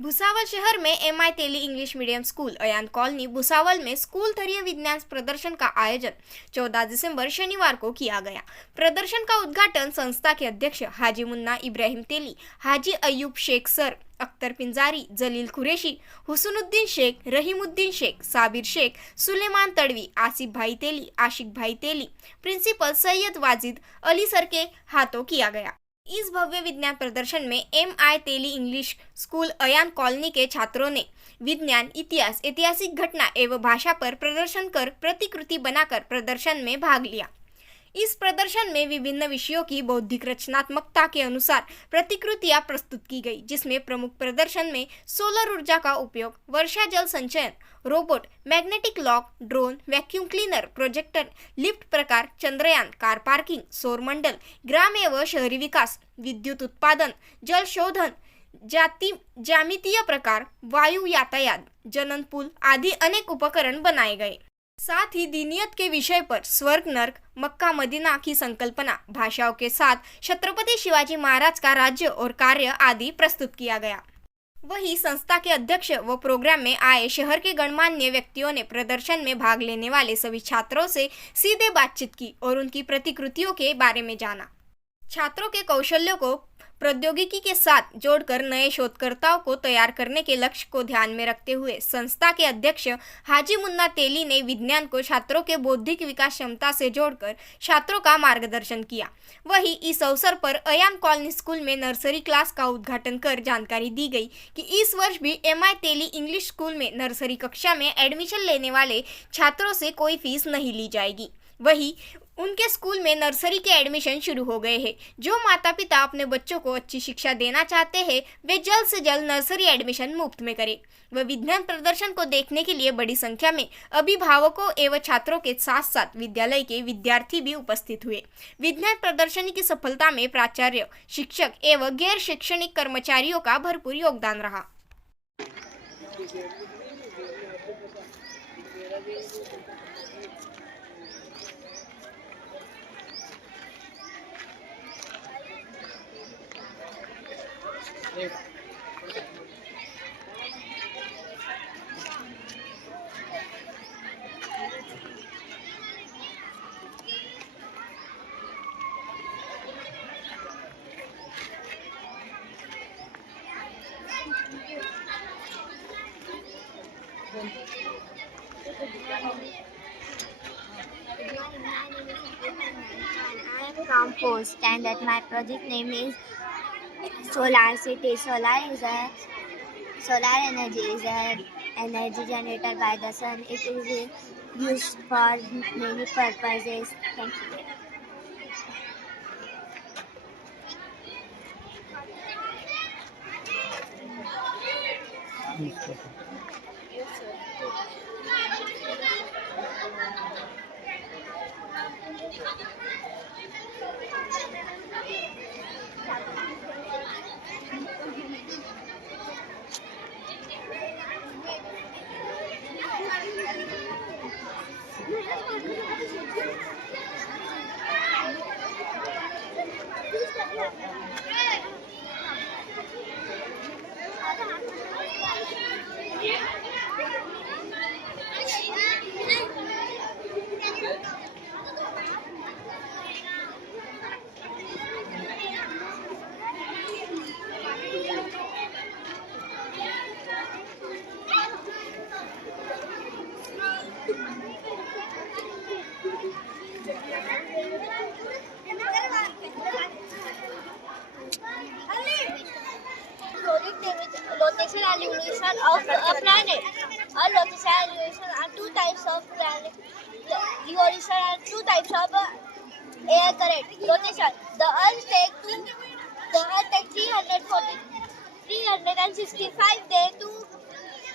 भुसावल शहर में MI Teli English medium school Ayan colony Bhusawal में स्कूल स्तरीय विज्ञान प्रदर्शन का आयोजन 14 दिसंबर शनिवार को किया गया। प्रदर्शन का उद्घाटन संस्था के अध्यक्ष हाजी मुन्ना इब्राहिम तेली, हाजी अयूब शेख सर, अख्तर पिंजारी, जलील कुरैशी, हुसनुद्दीन शेख, रहीमुद्दीन शेख, साबिर शेख, सुलेमान तड़वी, आसिफ भाई तेली, आशिक भाई तेली, प्रिंसिपल सैयद वाजिद अली सर के हाथों किया गया। इस भव्य विज्ञान प्रदर्शन में MI Teli English school Ayan कॉलोनी के छात्रों ने विज्ञान, इतिहास, ऐतिहासिक घटना एवं भाषा पर प्रदर्शन कर प्रतिकृति बनाकर प्रदर्शन में भाग लिया। इस प्रदर्शन में विभिन्न विषयों की बौद्धिक रचनात्मकता के अनुसार प्रतिकृतियां प्रस्तुत की गई, जिसमें प्रमुख प्रदर्शन में सोलर ऊर्जा का उपयोग, वर्षा जल संचयन, robot, magnetic lock, drone, vacuum cleaner, projector, lift प्रकार, चंद्रयान, कार पार्किंग, सौर मंडल, ग्राम एवं शहरी विकास, विद्युत उत्पादन, जल शोधन, ज्यामितीय प्रकार, वायु यातायात, जनन पुल आदि अनेक उपकरण बनाए गए। साथ ही दीनियत के विषय पर स्वर्ग नर्क, मक्का मदीना की संकल्पना, भाषाओं के साथ छत्रपति शिवाजी महाराज का राज्य और कार्य आदि प्रस्तुत किया गया। वहीं संस्था के अध्यक्ष व प्रोग्राम में आए शहर के गणमान्य व्यक्तियों ने प्रदर्शन में भाग लेने वाले सभी छात्रों से सीधे बातचीत की और उनकी प्रतिकृतियों के बारे में जाना। छात्रों के कौशल्यों को प्रौद्योगिकी के साथ जोड़कर नए शोधकर्ताओं को तैयार करने के लक्ष्य को ध्यान में रखते हुए संस्था के अध्यक्ष हाजी मुन्ना तेली ने विज्ञान को छात्रों के बौद्धिक विकास क्षमता से जोड़कर छात्रों का मार्गदर्शन किया। वहीं इस अवसर पर अयान कॉलोनी स्कूल में नर्सरी क्लास का उद्घाटन कर जानकारी दी गई कि इस वर्ष भी एमआई तेली इंग्लिश स्कूल में नर्सरी कक्षा में एडमिशन लेने वाले छात्रों से कोई फीस नहीं ली जाएगी। वहीं उनके स्कूल में नर्सरी के एडमिशन शुरू हो गए हैं। जो माता पिता अपने बच्चों को अच्छी शिक्षा देना चाहते हैं वे जल्द से जल्द नर्सरी एडमिशन मुफ्त में करें। वह विज्ञान प्रदर्शन को देखने के लिए बड़ी संख्या में अभिभावकों एवं छात्रों के साथ साथ विद्यालय के विद्यार्थी भी उपस्थित हुए। विज्ञान प्रदर्शनी की सफलता में प्राचार्य, शिक्षक एवं गैर शैक्षणिक कर्मचारियों का भरपूर योगदान रहा। I am from Post and that my project name is Solar City. Solar energy is a energy generated by the sun. It is used for many purposes. Thank you. Rotation and revolution of a planet. A rotation and revolution are two types of planet. Revolution are two types of air current. Rotation. The Earth takes 365 days to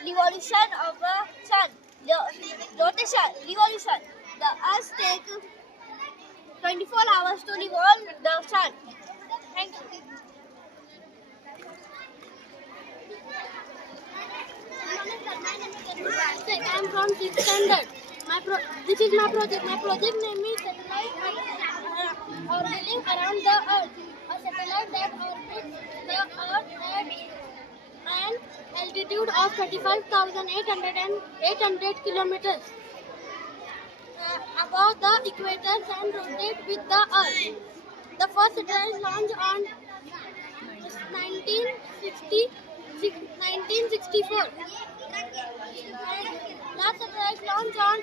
revolution of the sun. Rotation. Revolution. The Earth takes 24 hours to revolve the sun. Thank you. I am from 6th standard. This is my project. My project name is satellite orbiting around the Earth. A satellite that orbits the Earth and altitude of 35,800 kilometers above the equator and rotate with the Earth. The first satellite launch on 1964. Last satellite launch on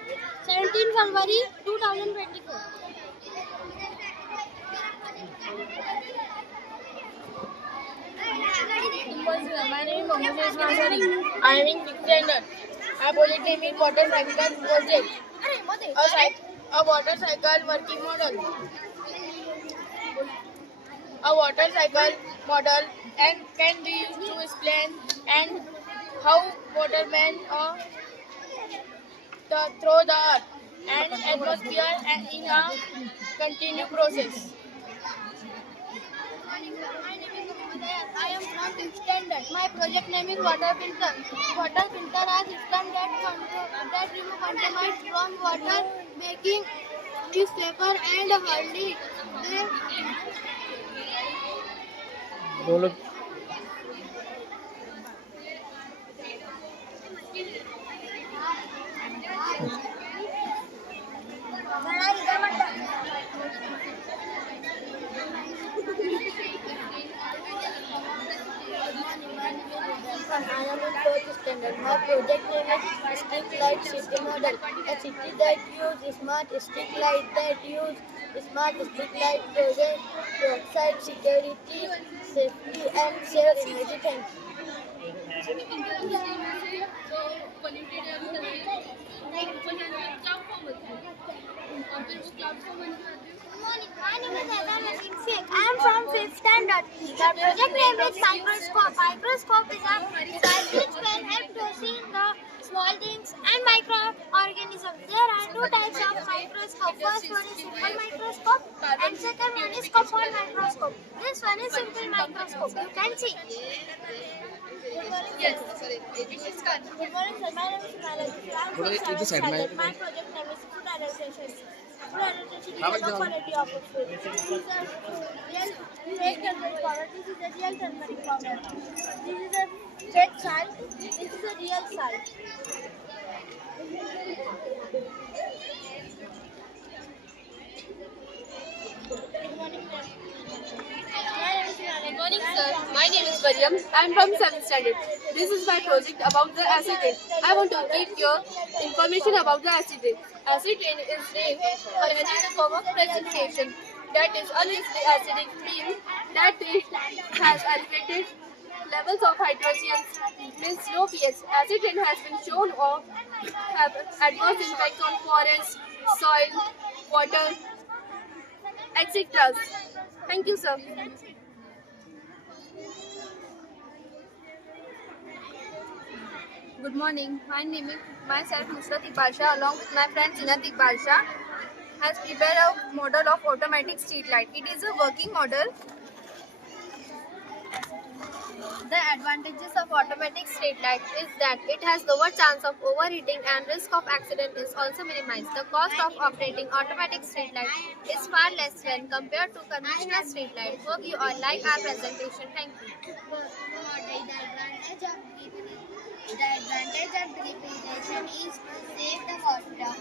17 February 2024. My name is Mohammed Ismail Sari. I am in 6th standard. My project name is Water Cycle Project. A water cycle working model. A water cycle model and can be used to explain and how water bends through the earth and atmosphere and in a continuous process. I am from 5th standard. My project name is Water Filter. Water filter are system that remove contaminants from water, making it safer and healthy. They I am in 4th standard. My project name is Street Light City Model. A city that uses smart street light project roadside security, safety and safe energy. Thank you. My name is Adam Naseem Sheikh. I am from 5th standard. The project name is Microscope. Microscope is a device which can help to see the small things and microorganisms. There are two types of microscope. First one is simple microscope and second one is compound microscope. This one is simple microscope. You can see. Good morning, sir. My name is Malaki. I am from 7th standard. My project name is food adaptation. Food adaptation is a quality of food. This is a real fake turmeric powder. This is a real turmeric powder. This is a fake salt. This is a real salt. Good morning, ma'am. Good morning, sir. My name is Mariam. I am from 7th standard. This is my project about the acid rain. I want to give you information about the acid rain. Acid rain is rain originating in the form of precipitation that is unusually acidic, means that it has elevated levels of hydrogen, means low pH. Acid rain has been shown to have adverse impact on forests, soil, water, etc. Thank you, sir. Good morning. My name is myself Nusrat Iqbal along with my friend Zinat Iqbal has prepared a model of automatic street light. It is a working model. The advantages of automatic street light is that it has lower chance of overheating and risk of accident is also minimized. The cost of operating automatic street light is far less when compared to conventional street light. Hope you all like our presentation. Thank you. The advantage of drip irrigation is to save the water.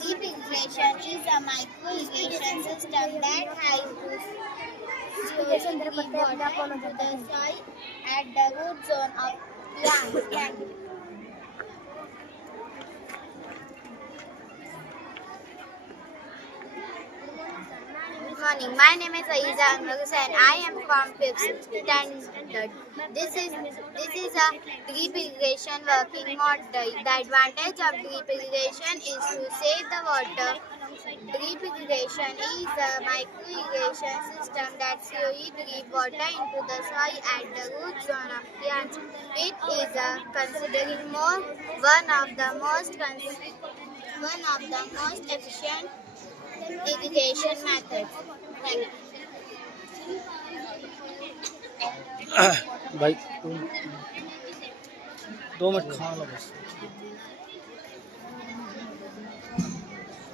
Drip irrigation is a micro-irrigation system that helps storing the water into the soil at the root zone of plants. Good morning. My name is Aiza Anwar and I am from 5th standard. This is a drip irrigation working model. The advantage of drip irrigation is to save the water. Drip irrigation is a micro-irrigation system that slowly drip water into the soil at the root zone of plants. It is considered one of the most efficient irrigation methods. Thank you. भाई दो मिनट खा लो बस।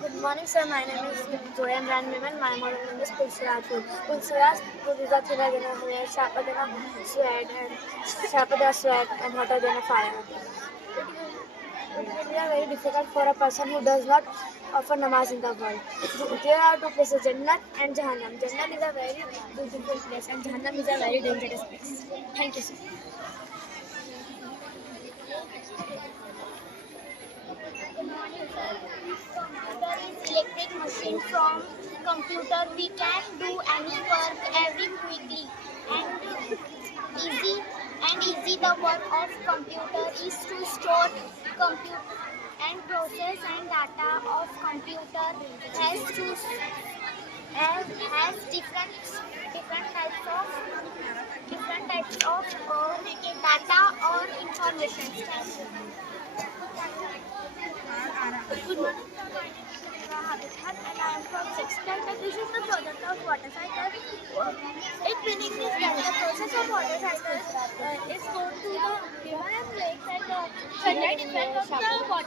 Good Good morning, sir. My name is Zoya Brand Miman. My model name is Pulsarajpur. Pulsarajpur is a thinner than a hair, sharper than a sweat, and hotter than a fire. It will be very difficult for a person who does not offer namaz in the world. There are two places, Jannat and Jahannam. Jannat is a very beautiful place, and Jahannam is a very dangerous place. Thank you, sir. Computer is electric machine. From computer we can do any work every quickly and easy. The work of computer is to store compute and process and data of computer has different types of data or information. Good morning, sir. My name is Neha Habibkhan and I am from 6th standard. This is the project of water cycle. It meaning is that the process of water cycle is go to the river and lakes and sunlight effect of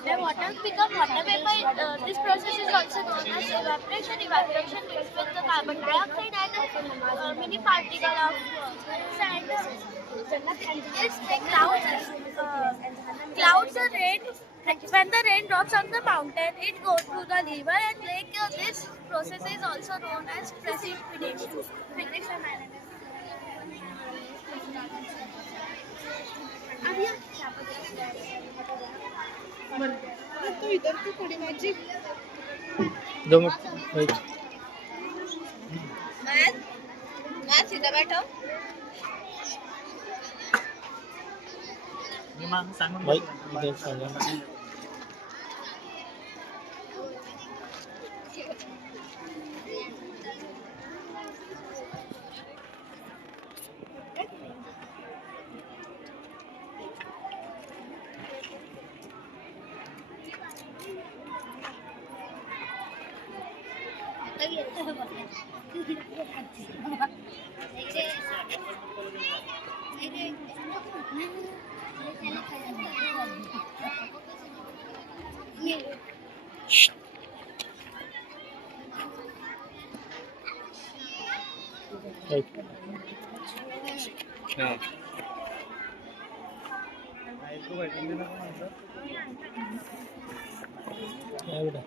the water become water vapor. This process is also known as evaporation. Evaporation mixed with the carbon dioxide and mini particle of sand. Is the clouds are rain. When the rain drops on the mountain, it goes through the river and lake. This process is also known as precipitation. Thank you, sir. My name दो minute wait मैं सीधा बैठो भाई इधर से आ जाना राइट क्या बेटा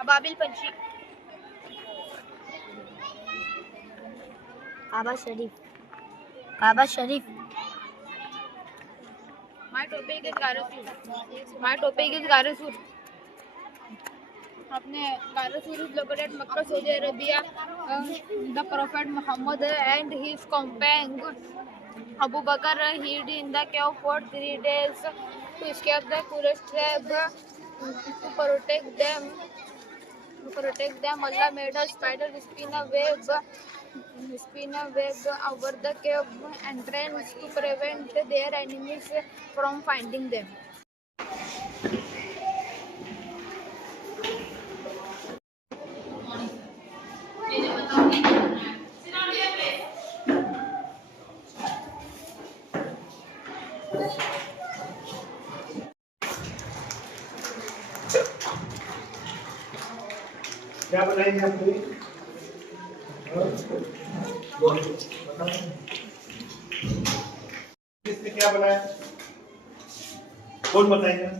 अबाबिल पंछी Kaaba Sharif. Kaaba Sharif. My topic is Garasur. Garasur is located in Makkah, Saudi Arabia. The Prophet Muhammad and his companion Abu Bakr hid in the cave for 3 days to escape the Quraysh trap. To protect them, Allah made a spider spin a web over the cave entrance to prevent their enemies from finding them. क्या बनाएंगे आप लोग? किसने क्या बनाया? कौन बताएगा?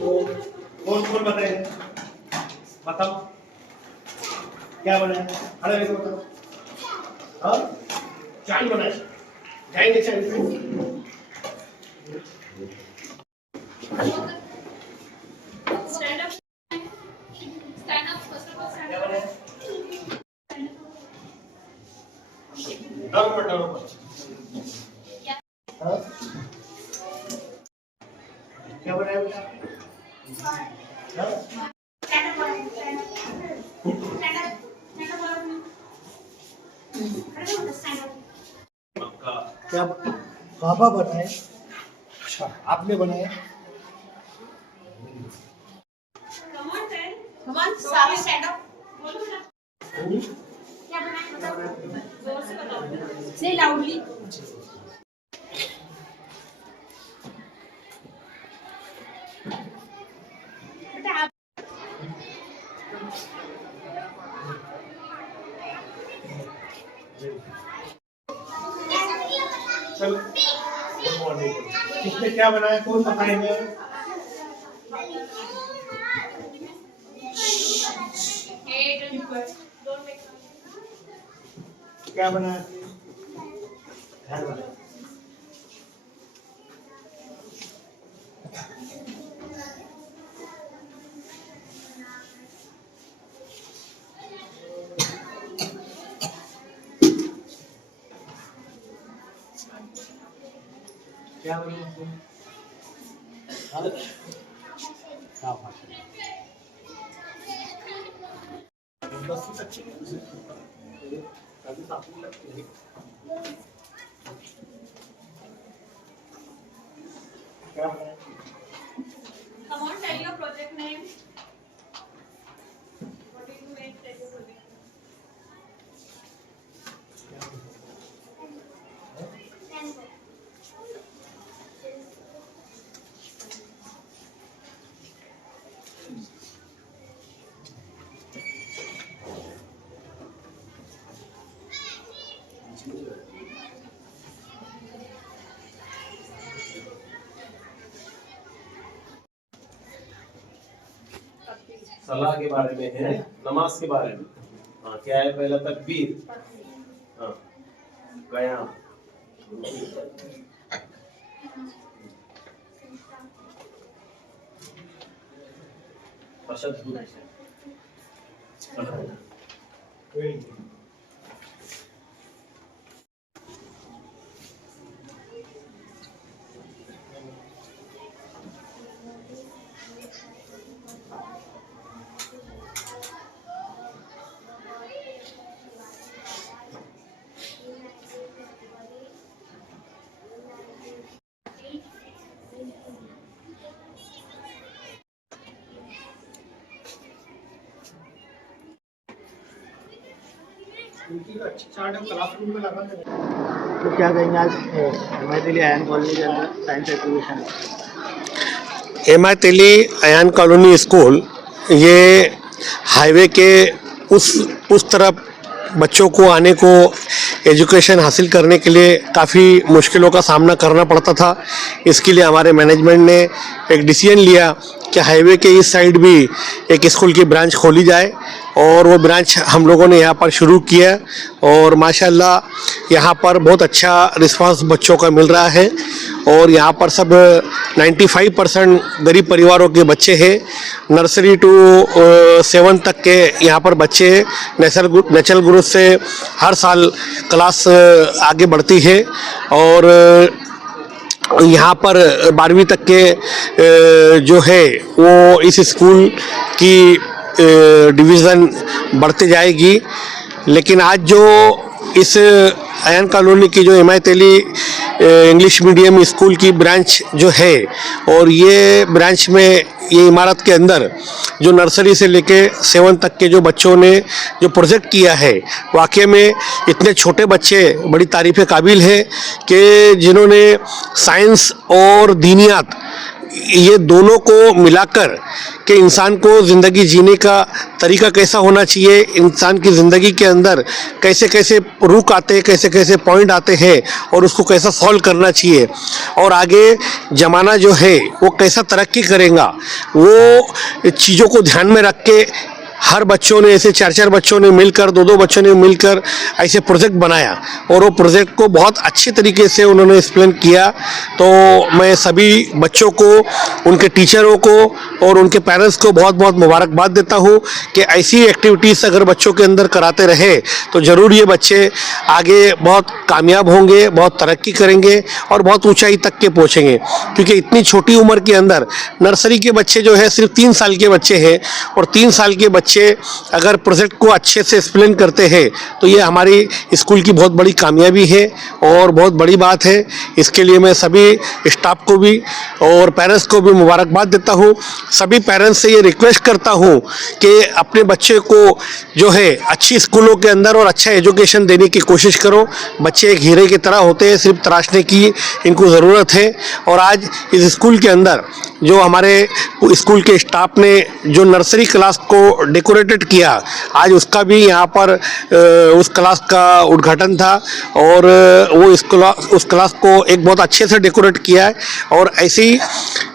कौन बताएगा? बताओ क्या बनाया? अरे मेरे को बताओ। हाँ? चाय बनाया। जाएंगे चाय। हाँ? क्या बनाया बेटा? हाँ? क्या काबा बनाया? अच्छा आपने बनाया? सारे स्टैंड अप से लाउडली चलो गुड मॉर्निंग। इसमें क्या बनाया, कौन बताएंगे? क्या बनाया? क्या बनाया? Come on, tell your project name. What did you make? Tell your project name. सलाह के बारे में है, नमाज के बारे में। हाँ, क्या है? पहला तकबीर, हाँ, कयाम, तशद्दुद, अच्छी चार्ट क्लासरूम में लगा दें। तो क्या कहेंगे आज एमआई तेली अयान कॉलोनी के अंदर साइंस एग्जीबिशन? एमआई तेली अयान कॉलोनी स्कूल ये हाईवे के उस तरफ बच्चों को आने को एजुकेशन हासिल करने के लिए काफ़ी मुश्किलों का सामना करना पड़ता था। इसके लिए हमारे मैनेजमेंट ने एक डिसीजन लिया कि हाईवे के इस साइड भी एक स्कूल की ब्रांच खोली जाए और वो ब्रांच हम लोगों ने यहाँ पर शुरू किया और माशाल्लाह यहाँ पर बहुत अच्छा रिस्पांस बच्चों का मिल रहा है और यहाँ पर सब 95% गरीब परिवारों के बच्चे हैं। नर्सरी टू 7 तक के यहाँ पर बच्चे नेचुरल ग्रोथ से हर साल क्लास आगे बढ़ती है और यहाँ पर 12वीं तक के जो है वो इस स्कूल की डिवीज़न बढ़ते जाएगी। लेकिन आज जो इस अयान कॉलोनी की जो एमआई तेली इंग्लिश मीडियम स्कूल की ब्रांच जो है और ये ब्रांच में ये इमारत के अंदर जो नर्सरी से लेके 7 तक के जो बच्चों ने जो प्रोजेक्ट किया है, वाकई में इतने छोटे बच्चे बड़ी तारीफ़ काबिल है कि जिन्होंने साइंस और दीनियात ये दोनों को मिलाकर कि इंसान को ज़िंदगी जीने का तरीका कैसा होना चाहिए, इंसान की ज़िंदगी के अंदर कैसे कैसे रुख आते हैं, कैसे कैसे पॉइंट आते हैं और उसको कैसा सॉल्व करना चाहिए और आगे ज़माना जो है वो कैसा तरक्की करेगा, वो चीज़ों को ध्यान में रख के हर बच्चों ने ऐसे 4-4 बच्चों ने मिलकर 2-2 बच्चों ने मिलकर ऐसे प्रोजेक्ट बनाया और वो प्रोजेक्ट को बहुत अच्छे तरीके से उन्होंने एक्सप्लेन किया। तो मैं सभी बच्चों को, उनके टीचरों को और उनके पेरेंट्स को बहुत बहुत मुबारकबाद देता हूँ कि ऐसी एक्टिविटीज़ अगर बच्चों के अंदर कराते रहे तो ज़रूर ये बच्चे आगे बहुत कामयाब होंगे, बहुत तरक्की करेंगे और बहुत ऊंचाई तक के पहुँचेंगे। क्योंकि इतनी छोटी उम्र के अंदर नर्सरी के बच्चे जो है सिर्फ 3 साल के बच्चे हैं और 3 साल के बच्चे अगर प्रोजेक्ट को अच्छे से एक्सप्लेन करते हैं तो ये हमारी स्कूल की बहुत बड़ी कामयाबी है और बहुत बड़ी बात है। इसके लिए मैं सभी स्टाफ को भी और पेरेंट्स को भी मुबारकबाद देता हूँ। सभी पेरेंट्स से ये रिक्वेस्ट करता हूँ कि अपने बच्चे को जो है अच्छी स्कूलों के अंदर और अच्छा एजुकेशन देने की कोशिश करो। बच्चे एक हीरे की तरह होते हैं, सिर्फ तराशने की इनको ज़रूरत है। और आज इस स्कूल के अंदर जो हमारे स्कूल के स्टाफ ने जो नर्सरी क्लास को डेकोरेटेड किया, आज उसका भी यहाँ पर उस क्लास का उद्घाटन था और वो उस क्लास को एक बहुत अच्छे से डेकोरेट किया है। और ऐसे ही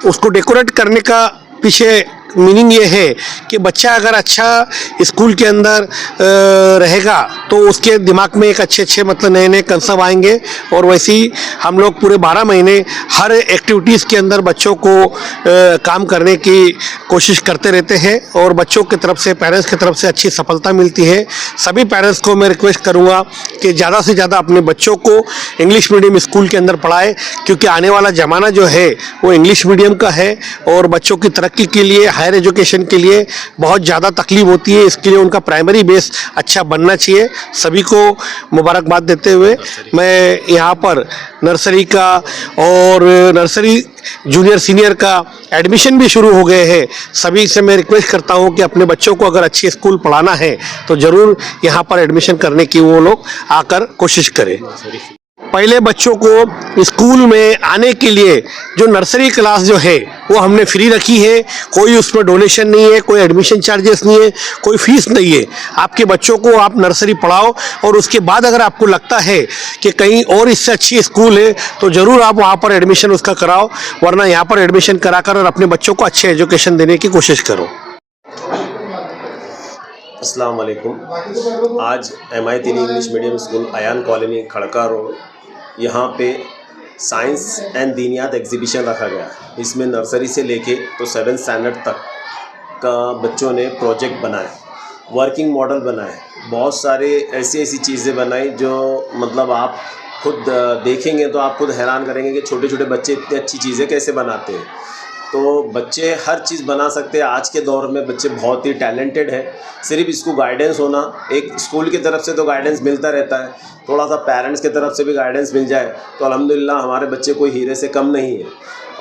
उसको डेकोरेट करने का पीछे मीनिंग ये है कि बच्चा अगर अच्छा स्कूल के अंदर रहेगा तो उसके दिमाग में एक अच्छे मतलब नए नए कंसेप्ट आएंगे। और वैसे ही हम लोग पूरे 12 महीने हर एक्टिविटीज़ के अंदर बच्चों को काम करने की कोशिश करते रहते हैं और बच्चों की तरफ से, पेरेंट्स की तरफ से अच्छी सफलता मिलती है। सभी पेरेंट्स को मैं रिक्वेस्ट करूँगा कि ज़्यादा से ज़्यादा अपने बच्चों को इंग्लिश मीडियम स्कूल के अंदर पढ़ाएं, क्योंकि आने वाला ज़माना जो है वो इंग्लिश मीडियम का है और बच्चों की तरक्की के लिए, हायर एजुकेशन के लिए बहुत ज़्यादा तकलीफ होती है। इसके लिए उनका प्राइमरी बेस अच्छा बनना चाहिए। सभी को मुबारकबाद देते हुए मैं यहाँ पर नर्सरी का और नर्सरी जूनियर सीनियर का एडमिशन भी शुरू हो गए हैं। सभी से मैं रिक्वेस्ट करता हूँ कि अपने बच्चों को अगर अच्छे स्कूल पढ़ाना है तो ज़रूर यहाँ पर एडमिशन करने की वो लोग आकर कोशिश करें। पहले बच्चों को स्कूल में आने के लिए जो नर्सरी क्लास जो है वो हमने फ्री रखी है, कोई उसमें डोनेशन नहीं है, कोई एडमिशन चार्जेस नहीं है, कोई फीस नहीं है। आपके बच्चों को आप नर्सरी पढ़ाओ और उसके बाद अगर आपको लगता है कि कहीं और इससे अच्छी स्कूल है तो ज़रूर आप वहाँ पर एडमिशन उसका कराओ, वरना यहाँ पर एडमिशन कराकर और अपने बच्चों को अच्छे एजुकेशन देने की कोशिश करो। अस्सलाम वालेकुम। आज MI Tili English medium school Ayan colony Khadka road, यहाँ पे साइंस एंड दीनियात एग्जीबिशन रखा गया। इसमें नर्सरी से लेके तो 7th स्टैंडर्ड तक का बच्चों ने प्रोजेक्ट बनाए, वर्किंग मॉडल बनाए, बहुत सारे ऐसी चीज़ें बनाई जो मतलब आप खुद देखेंगे तो आप खुद हैरान करेंगे कि छोटे छोटे बच्चे इतनी अच्छी चीज़ें कैसे बनाते हैं। तो बच्चे हर चीज़ बना सकते हैं। आज के दौर में बच्चे बहुत ही टैलेंटेड हैं, सिर्फ इसको गाइडेंस होना, एक स्कूल की तरफ से तो गाइडेंस मिलता रहता है, थोड़ा सा पेरेंट्स की तरफ से भी गाइडेंस मिल जाए तो अल्हम्दुलिल्लाह हमारे बच्चे कोई हीरे से कम नहीं है।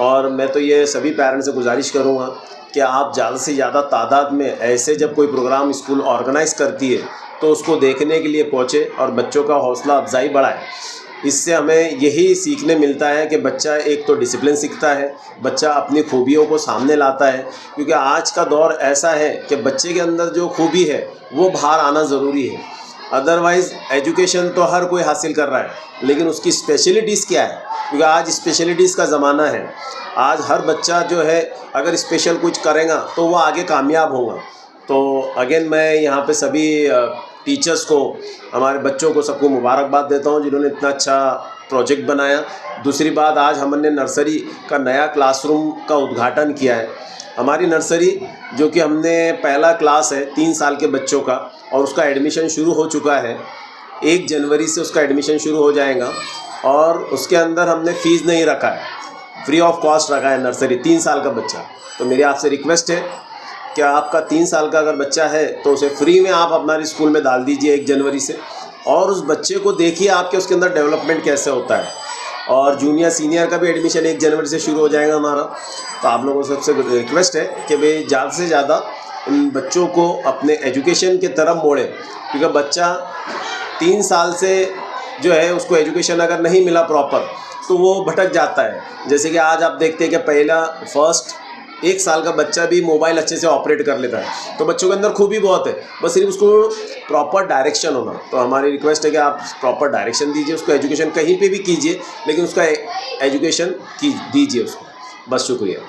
और मैं तो ये सभी पेरेंट्स से गुजारिश करूँगा कि आप ज़्यादा से ज़्यादा तादाद में ऐसे जब कोई प्रोग्राम स्कूल ऑर्गेनाइज़ करती है तो उसको देखने के लिए पहुँचे और बच्चों का हौसला अफजाई बढ़ाए। इससे हमें यही सीखने मिलता है कि बच्चा एक तो डिसिप्लिन सीखता है, बच्चा अपनी खूबियों को सामने लाता है, क्योंकि आज का दौर ऐसा है कि बच्चे के अंदर जो खूबी है वो बाहर आना ज़रूरी है। अदरवाइज़ एजुकेशन तो हर कोई हासिल कर रहा है, लेकिन उसकी स्पेशलिटीज़ क्या है, क्योंकि आज स्पेशलिटीज़ का ज़माना है। आज हर बच्चा जो है अगर स्पेशल कुछ करेगा तो वो आगे कामयाब होगा। तो अगेन मैं यहाँ पे सभी टीचर्स को, हमारे बच्चों को, सबको मुबारकबाद देता हूँ जिन्होंने इतना अच्छा प्रोजेक्ट बनाया। दूसरी बात, आज हमने नर्सरी का नया क्लासरूम का उद्घाटन किया है। हमारी नर्सरी जो कि हमने पहला क्लास है 3 साल के बच्चों का और उसका एडमिशन शुरू हो चुका है। 1 जनवरी से उसका एडमिशन शुरू हो जाएगा और उसके अंदर हमने फ़ीस नहीं रखा है, फ्री ऑफ कॉस्ट रखा है नर्सरी 3 साल का बच्चा। तो मेरी आपसे रिक्वेस्ट है कि आपका 3 साल का अगर बच्चा है तो उसे फ्री में आप हमारे स्कूल में डाल दीजिए 1 जनवरी से, और उस बच्चे को देखिए आपके उसके अंदर डेवलपमेंट कैसे होता है। और जूनियर सीनियर का भी एडमिशन 1 जनवरी से शुरू हो जाएगा हमारा। तो आप लोगों से सबसे रिक्वेस्ट है कि भाई ज़्यादा से ज़्यादा इन बच्चों को अपने एजुकेशन की तरफ मोड़े, क्योंकि बच्चा 3 साल से जो है उसको एजुकेशन अगर नहीं मिला प्रॉपर तो वो भटक जाता है। जैसे कि आज आप देखते हैं कि फर्स्ट 1 साल का बच्चा भी मोबाइल अच्छे से ऑपरेट कर लेता है। तो बच्चों के अंदर खूबी बहुत है, बस सिर्फ उसको प्रॉपर डायरेक्शन होना। तो हमारी रिक्वेस्ट है कि आप प्रॉपर डायरेक्शन दीजिए उसको, एजुकेशन कहीं पे भी कीजिए लेकिन उसका एजुकेशन दीजिए उसको। बस शुक्रिया।